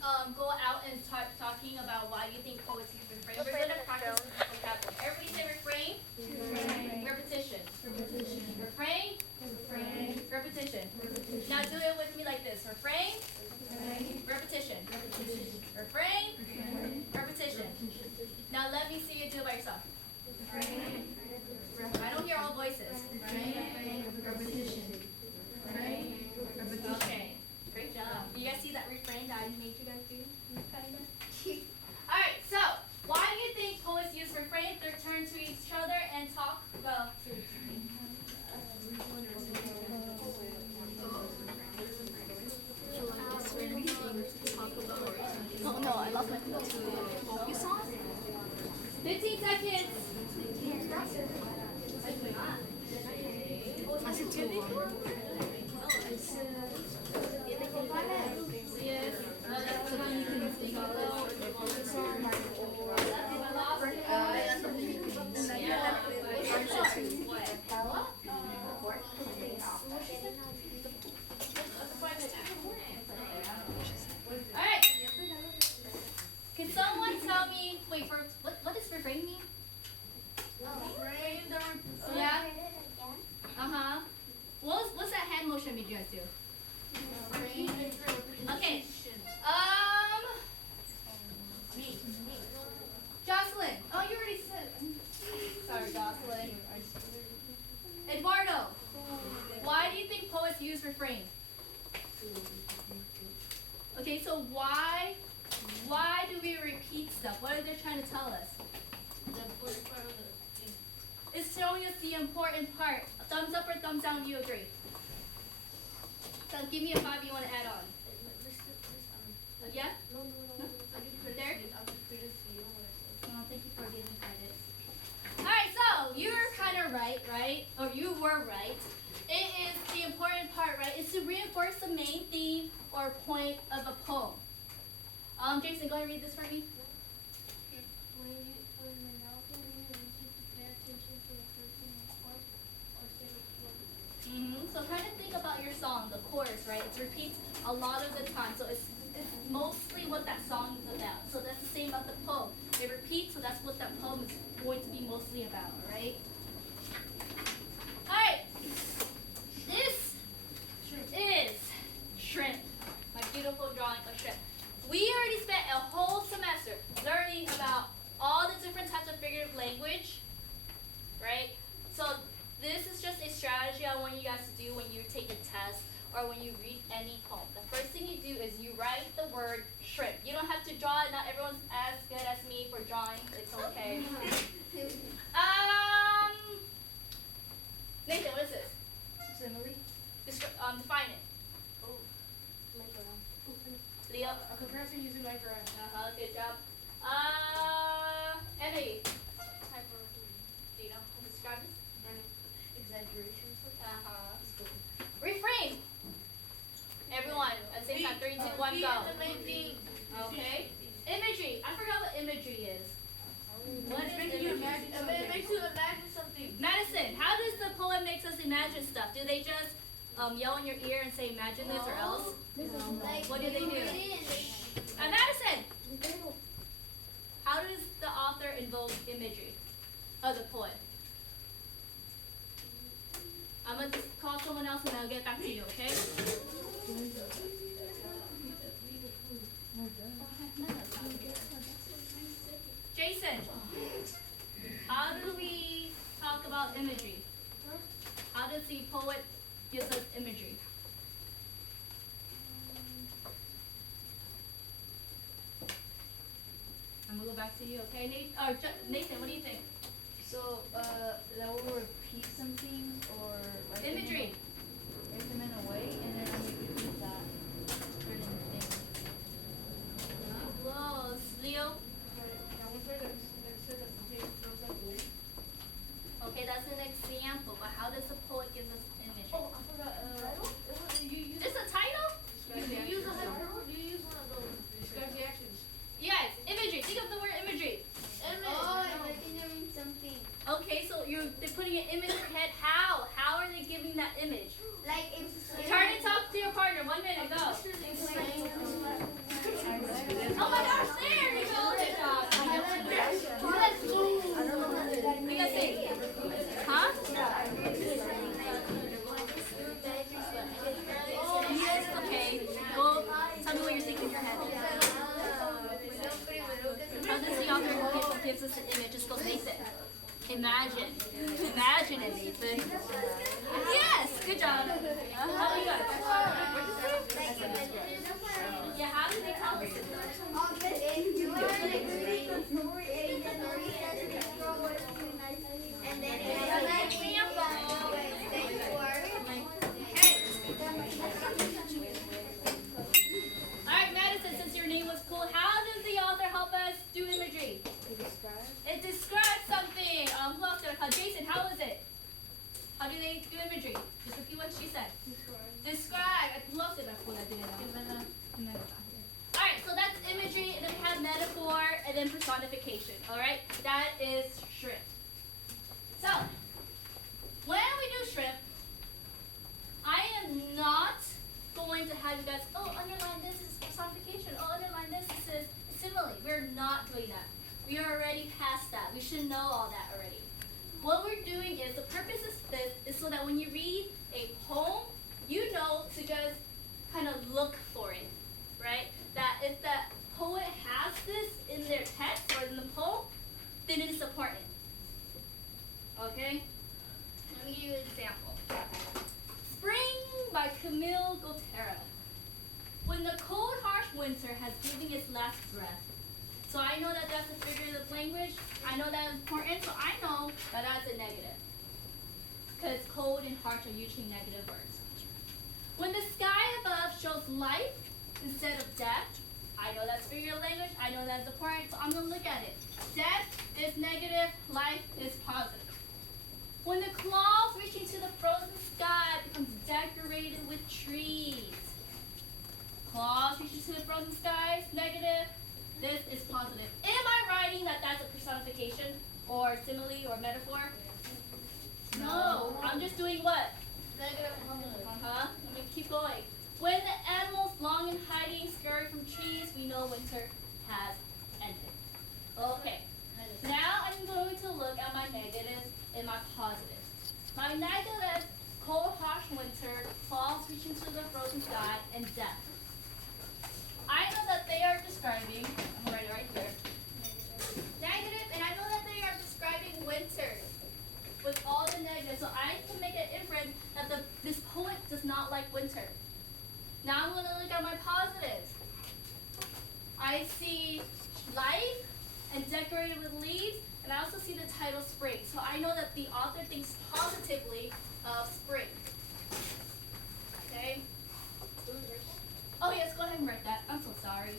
go out and start talking about why you think poets use refrain. We're going to practice vocabulary. Everybody say refrain. Refrain. Repetition. Repetition. Refrain. Refrain. Repetition. Repetition. Now do it with me like this. Refrain. Refrain. Repetition. Repetition. Refrain. Refrain. Repetition. Now let me see you do it by yourself. Refrain. I don't hear all voices. Refrain. Repetition. Refrain. Repetition. Okay. Great job. You guys see that refrain that I made you guys do? Alright, so why do you think poets use refrain? They turn to each other and talk. Well, Oh no, I lost my phone. Focus on? 15 seconds. Hace tiempo. Yes. Alright. Can someone tell me, wait, first, what does refrain mean? Yeah? Uh-huh. What's that hand motion you guys do? Okay. Jocelyn. Oh, you already said it. Sorry, Jocelyn. Eduardo. Why do you think poets use refrain? Okay, so why do we repeat stuff? What are they trying to tell us? It's showing us the important part. A thumbs up or thumbs down, do you agree? So give me a 5 you want to add on. Yeah? No? There? Oh, thank you for giving credit. Alright, so you were kind of right? Or you were right. It is the important part, right? It's to reinforce the main theme or point of a poem. Jason, go ahead and read this for me. So kind of think about your song, the chorus, right? It repeats a lot of the time. So it's mostly what that song is about. So that's the same about the poem. It repeats, so that's what that poem is going to be mostly about, right? Alright. This is shrimp. My beautiful drawing of shrimp. We already spent a whole semester learning about all the different types of figurative language, right? So this is just a strategy I want you guys to do when you take a test or when you read any poem. The first thing you do is you write the word shrimp. You don't have to draw it. Not everyone's as good as me for drawing. It's okay. Nathan, what is this? Simile? Define it. Oh, Leo? a comparison using my drawing. Good job. Emily. Do you know how to describe this? Exaggeration. Refrain. Everyone, at the same time, 3, 2, 1, go. Okay. Imagery. I forgot what imagery is. What is imagery? It makes you imagine something. Madison, how does the poem makes us imagine stuff? Do they just yell in your ear and say imagine this or else? What do they do? Madison, how does the author invoke imagery of the poem? I'm going to just call someone else and I'll get back to you, okay? Jason, how do we talk about imagery? How does the poet give us imagery? I'm going to go back to you, okay? Nathan, what do you think? So, that will repeat something or like Imagery. Write them in a way and then we repeat that certain thing. Close. Leo? Okay, that's an example, but how does the poet give us imagery? Oh, I forgot. This a title? You use one of those. Describe the actions. Yes, imagery. Think of the word imagery. Something. Okay, so they're putting an image in your head. How? How are they giving that image? Like it's Turn and talk to your partner. 1 minute. gives us an image. Just go face it. Imagine. Imagine it, Nathan. Yes, good job. How about you guys? Yeah, how do they tell us? And then Alright, Madison, since your name was cool, how does the author help us do imagery? It describes something. Who else did I call? Jason, how was it? How do they do imagery? Just repeat what she said. Describe. Who else did I call that didn't know? Alright, so that's imagery, and then we have metaphor, and then personification. Alright, that is shrimp. So, when we do shrimp, I am not going to have you guys, oh, underline this is personification, oh, underline this is simile. We're not doing that. We are already past that. We should know all that already. What we're doing is, the purpose of this is so that when you read a poem, you know to just kind of look for it, right? That if the poet has this in their text or in the poem, then it is important. Okay? Let me give you an example. Spring by Camille Gotera. When the cold, harsh winter has given its last breath. So I know that that's a figurative language. I know that is important, so I know that that's a negative. Because cold and harsh are usually negative words. When the sky above shows light instead of death, I know that's figurative language. I know that's important, so I'm going to look at it. Death is negative, life is positive. When the clouds reaching to the frozen sky becomes decorated with trees. Clouds reaching to the frozen skies, negative. This is positive. Am I writing that that's a personification or simile or metaphor? No. I'm just doing what? negative. Let me keep going. When the animals long in hiding scurry from trees, we know winter has ended. Okay. Now I'm going to look at my negatives and my positives. My negative, cold, harsh winter, falls reaching to the frozen sky, and death. I know that they are describing, I'm going to write it right there, negative, and I know that they are describing winter with all the negatives, so I can make an inference that this poet does not like winter. Now I'm going to look at my positives. I see life and decorated with leaves, and I also see the title spring. So I know that the author thinks positively of spring. Okay? Oh yes, go ahead and write that. I'm so sorry.